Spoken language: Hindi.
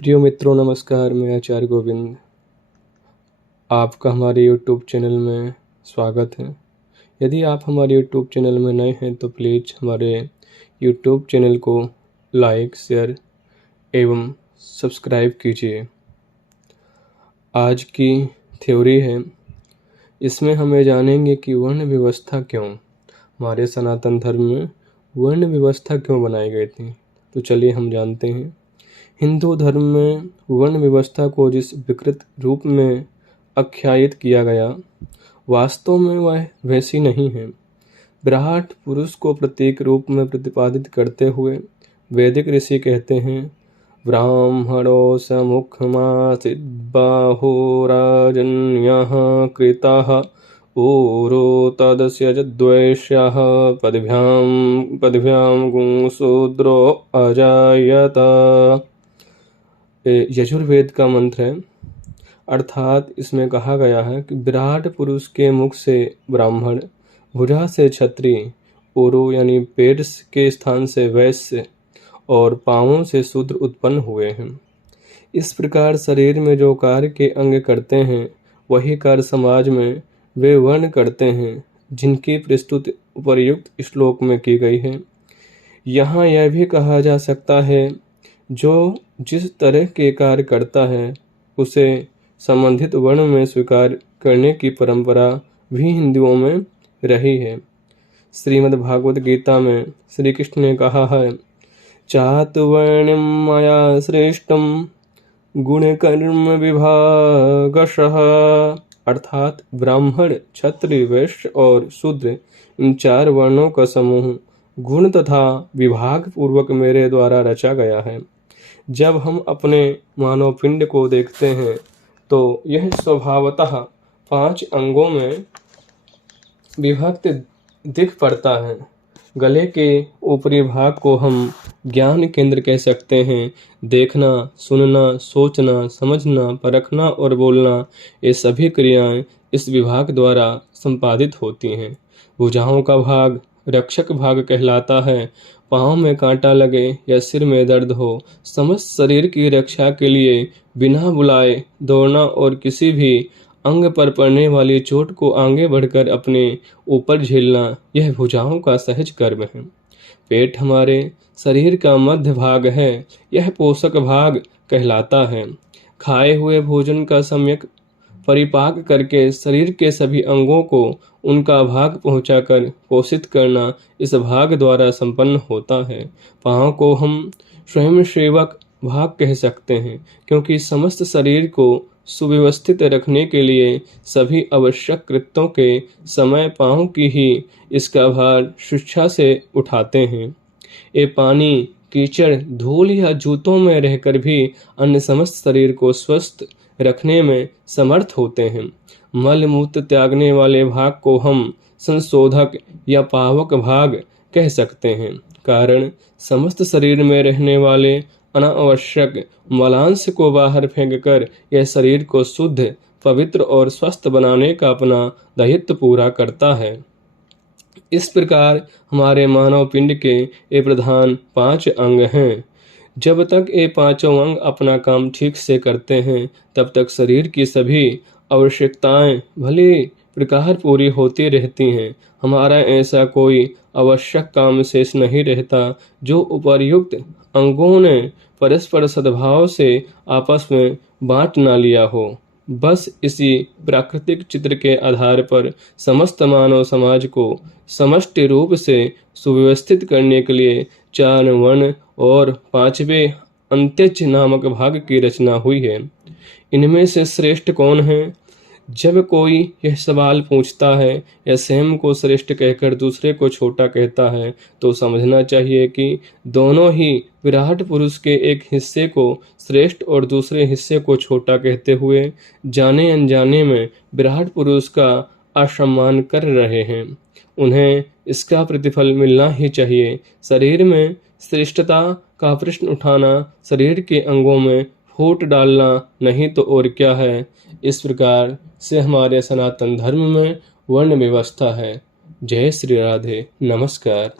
प्रिय मित्रों नमस्कार, मैं आचार्य गोविंद आपका हमारे YouTube चैनल में स्वागत है। यदि आप हमारे YouTube चैनल में नए हैं तो प्लीज़ हमारे YouTube चैनल को लाइक, शेयर एवं सब्सक्राइब कीजिए। आज की थ्योरी है, इसमें हमें जानेंगे कि वर्ण व्यवस्था क्यों, हमारे सनातन धर्म में वर्ण व्यवस्था क्यों बनाई गई थी। तो चलिए हम जानते हैं। हिंदू धर्म में वर्ण व्यवस्था को जिस विकृत रूप में आख्यायित किया गया, वास्तव में वह वैसी नहीं है। विराट पुरुष को प्रतीक रूप में प्रतिपादित करते हुए वैदिक ऋषि कहते हैं, ब्राह्मणो समुखमासीत् बाहो राजन्यः कृताः ऊरो तदस्यजद्वैश्यः पदभ्यां गुणशूद्रो अजायत। यजुर्वेद का मंत्र है। अर्थात इसमें कहा गया है कि विराट पुरुष के मुख से ब्राह्मण, भुजा से क्षत्रिय, उरु यानी पेट के स्थान से वैश्य और पांवों से शूद्र उत्पन्न हुए हैं। इस प्रकार शरीर में जो कार्य के अंग करते हैं, वही कार्य समाज में वे वर्ण करते हैं, जिनकी प्रस्तुति उपर्युक्त श्लोक में की गई है। यहाँ यह भी कहा जा सकता है, जो जिस तरह के कार्य करता है उसे संबंधित वर्ण में स्वीकार करने की परंपरा भी हिंदुओं में रही है। श्रीमद् भागवत गीता में श्री कृष्ण ने कहा है, चातुर्वर्ण्यं मया श्रेष्ठं गुण कर्म विभागशः। अर्थात ब्राह्मण, क्षत्रिय, वैश्य और शूद्र, इन चार वर्णों का समूह गुण तथा विभाग पूर्वक मेरे द्वारा रचा गया है। जब हम अपने मानव पिंड को देखते हैं तो यह स्वभावतः 5 अंगों में विभक्त दिख पड़ता है। गले के ऊपरी भाग को हम ज्ञान केंद्र कह सकते हैं। देखना, सुनना, सोचना, समझना, परखना और बोलना, ये सभी क्रियाएं इस विभाग द्वारा संपादित होती हैं। भुजाओं का भाग रक्षक भाग कहलाता है। पाँव में कांटा लगे या सिर में दर्द हो, समस्त शरीर की रक्षा के लिए बिना बुलाए दौड़ना और किसी भी अंग पर पड़ने वाली चोट को आगे बढ़कर अपने ऊपर झेलना, यह भुजाओं का सहज कर्म है। पेट हमारे शरीर का मध्य भाग है। यह पोषक भाग कहलाता है। खाए हुए भोजन का सम्यक परिपाक करके शरीर के सभी अंगों को उनका भाग पहुंचाकर पोषित करना इस भाग द्वारा संपन्न होता है। पाँव को हम स्वयं सेवक भाग कह सकते हैं, क्योंकि समस्त शरीर को सुव्यवस्थित रखने के लिए सभी आवश्यक कृत्यों के समय पाँव की ही इसका भार शिक्षा से उठाते हैं। ये पानी, कीचड़, धूल या जूतों में रहकर भी अन्य समस्त शरीर को स्वस्थ रखने में समर्थ होते हैं। मल मूत्र त्यागने वाले भाग को हम संशोधक या पावक भाग कह सकते हैं। कारण समस्त शरीर में रहने वाले अनावश्यक मलांश को बाहर फेंककर यह शरीर को शुद्ध, पवित्र और स्वस्थ बनाने का अपना दायित्व पूरा करता है। इस प्रकार हमारे मानव पिंड के ये प्रधान 5 अंग हैं। जब तक ये 5 अंग अपना काम ठीक से करते हैं, तब तक शरीर की सभी आवश्यकताएं भली प्रकार पूरी होती रहती हैं। हमारा ऐसा कोई आवश्यक काम शेष नहीं रहता जो उपर्युक्त अंगों ने परस्पर सद्भाव से आपस में बांट ना लिया हो। बस इसी प्राकृतिक चित्र के आधार पर समस्त मानव समाज को समष्टि रूप से सुव्यवस्थित करने के लिए 4 वर्ण और 5वें अंत्यज नामक भाग की रचना हुई है। इनमें से श्रेष्ठ कौन है? जब कोई यह सवाल पूछता है या स्वयं को श्रेष्ठ कहकर दूसरे को छोटा कहता है, तो समझना चाहिए कि दोनों ही विराट पुरुष के एक हिस्से को श्रेष्ठ और दूसरे हिस्से को छोटा कहते हुए जाने अनजाने में विराट पुरुष का असम्मान कर रहे हैं। उन्हें इसका प्रतिफल मिलना ही चाहिए। शरीर में श्रेष्ठता का प्रश्न उठाना शरीर के अंगों में फूट डालना नहीं तो और क्या है। इस प्रकार से हमारे सनातन धर्म में वर्ण व्यवस्था है। जय श्री राधे, नमस्कार।